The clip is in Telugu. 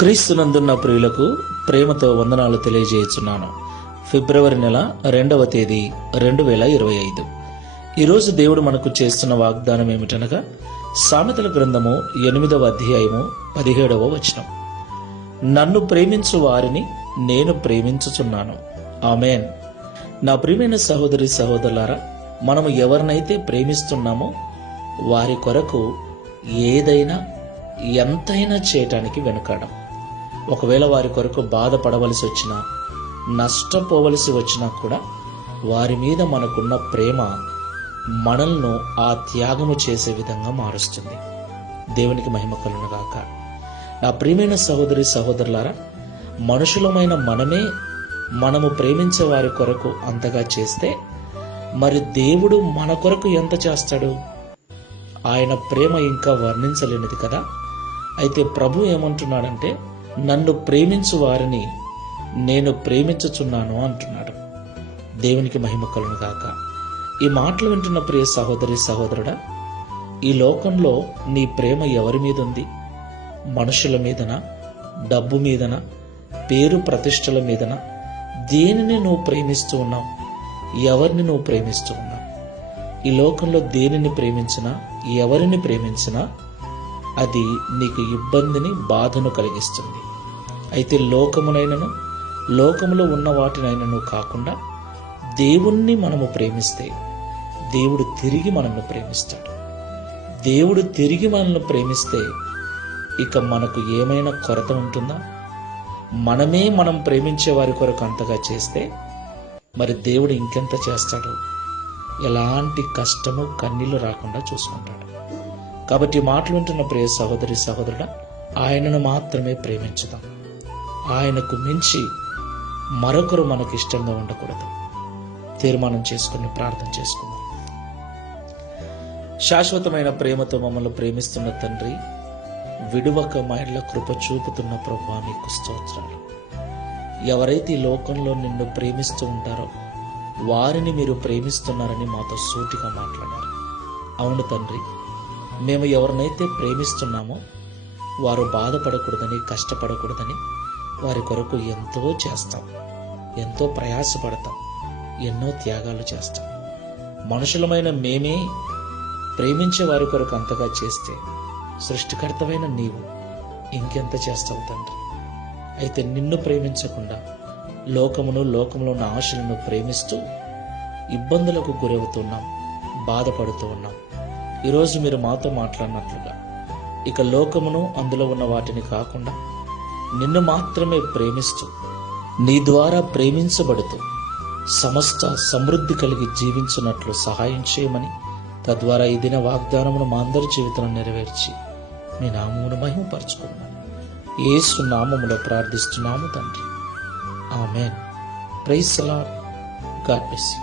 క్రీస్తునందున్న ప్రియులకు ప్రేమతో వందనాలు తెలియజేయుచున్నాను. ఫిబ్రవరి నెల 2వ తేదీ 2025. ఈరోజు దేవుడు మనకు చేస్తున్న వాగ్దానం ఏమిటనగా సామెతల గ్రంథము 8వ అధ్యాయము 17వ వచనం. నన్ను ప్రేమించు వారిని నేను ప్రేమించుచున్నాను. ఆమేన్. నా ప్రియమైన సహోదరి సహోదరులారా, మనము ఎవరినైతే ప్రేమిస్తున్నామో వారి కొరకు ఏదైనా ఎంతైనా చేయటానికి వెనుకాడం. ఒకవేళ వారి కొరకు బాధపడవలసి వచ్చినా, నష్టపోవలసి వచ్చినా కూడా వారి మీద మనకున్న ప్రేమ మనల్ని ఆ త్యాగము చేసే విధంగా మారుస్తుంది. దేవునికి మహిమ కలుగునుగాక. నా ప్రియమైన సహోదరి సహోదరులారా, మనుషులమైన మనము ప్రేమించే వారి కొరకు అంతగా చేస్తే మరి దేవుడు మన కొరకు ఎంత చేస్తాడు? ఆయన ప్రేమ ఇంకా వర్ణించలేనిది కదా. అయితే ప్రభు ఏమంటున్నాడంటే, నన్ను ప్రేమించు వారిని నేను ప్రేమించుచున్నాను అంటున్నాడు. దేవునికి మహిమ కలుగునుగాక. ఈ మాటలు వింటున్న ప్రియ సహోదరి సహోదరుడా, ఈ లోకంలో నీ ప్రేమ ఎవరి మీద ఉంది? మనుషుల మీదనా? డబ్బు మీదనా? పేరు ప్రతిష్టల మీదనా? దేనిని నువ్వు ప్రేమిస్తూ ఉన్నావు? ఎవరిని నువ్వు ప్రేమిస్తూ ఉన్నావు? ఈ లోకంలో దేనిని ప్రేమించినా, ఎవరిని ప్రేమించినా అది నీకు ఇబ్బందిని, బాధను కలిగిస్తుంది. అయితే లోకమునైనను, లోకములో ఉన్న వాటినైనను కాకుండా దేవుణ్ణి మనము ప్రేమిస్తే దేవుడు తిరిగి మనల్ని ప్రేమిస్తాడు. దేవుడు తిరిగి మనల్ని ప్రేమిస్తే ఇక మనకు ఏమైనా కొరత ఉంటుందా? మనం ప్రేమించే వారి కొరకు అంతగా చేస్తే మరి దేవుడు ఇంకెంత చేస్తాడు? ఎలాంటి కష్టము, కన్నీళ్లు రాకుండా చూసుకుంటాడు. కాబట్టి మాటలు వింటున్న ప్రియ సహోదరి సహోదరుడా, ఆయనను మాత్రమే ప్రేమించుదాం. ఆయనకు మించి మరొకరు మనకు ఇష్టంగా ఉండకూడదు. తీర్మానం చేసుకుని ప్రార్థన చేసుకుందాం. శాశ్వతమైన ప్రేమతో మమ్మల్ని ప్రేమిస్తున్న తండ్రి, విడువక మా ఇళ్ళ కృప చూపుతున్న ప్రభువా, మీకు స్తోత్రాలు. ఎవరైతే ఈ లోకంలో నిన్ను ప్రేమిస్తూ ఉంటారో వారిని మీరు ప్రేమిస్తున్నారని మాతో సూటిగా మాట్లాడారు. అవును తండ్రి, మేము ఎవరినైతే ప్రేమిస్తున్నామో వారు బాధపడకూడదని, కష్టపడకూడదని వారి కొరకు ఎంతో చేస్తాం, ఎంతో ప్రయాసపడతాం, ఎన్నో త్యాగాలు చేస్తాం. మనుషులమైన మేమే ప్రేమించే వారి కొరకు అంతగా చేస్తే సృష్టికర్తమైన నీవు ఇంకెంత చేస్తావు తండ్రి. అయితే నిన్ను ప్రేమించకుండా లోకంలో ఉన్న ఆశలను ప్రేమిస్తూ ఇబ్బందులకు గురవుతున్నాం, బాధపడుతూ ఉన్నాం. ఈరోజు మీరు మాతో మాట్లాడినట్లుగా ఇక లోకమును, అందులో ఉన్న వాటిని కాకుండా నిన్ను మాత్రమే ప్రేమిస్తూ, నీ ద్వారా ప్రేమించబడుతూ సమస్త సమృద్ధి కలిగి జీవించినట్లు సహాయం చేయమని, తద్వారా ఈ దిన వాగ్దానమును మా అందరి జీవితంలో నెరవేర్చి మీ నామమును మహిమపరచుకున్నాను. యేసు నామములో ప్రార్థిస్తున్నాము తండ్రి. Amen. Praise the lord. God bless you.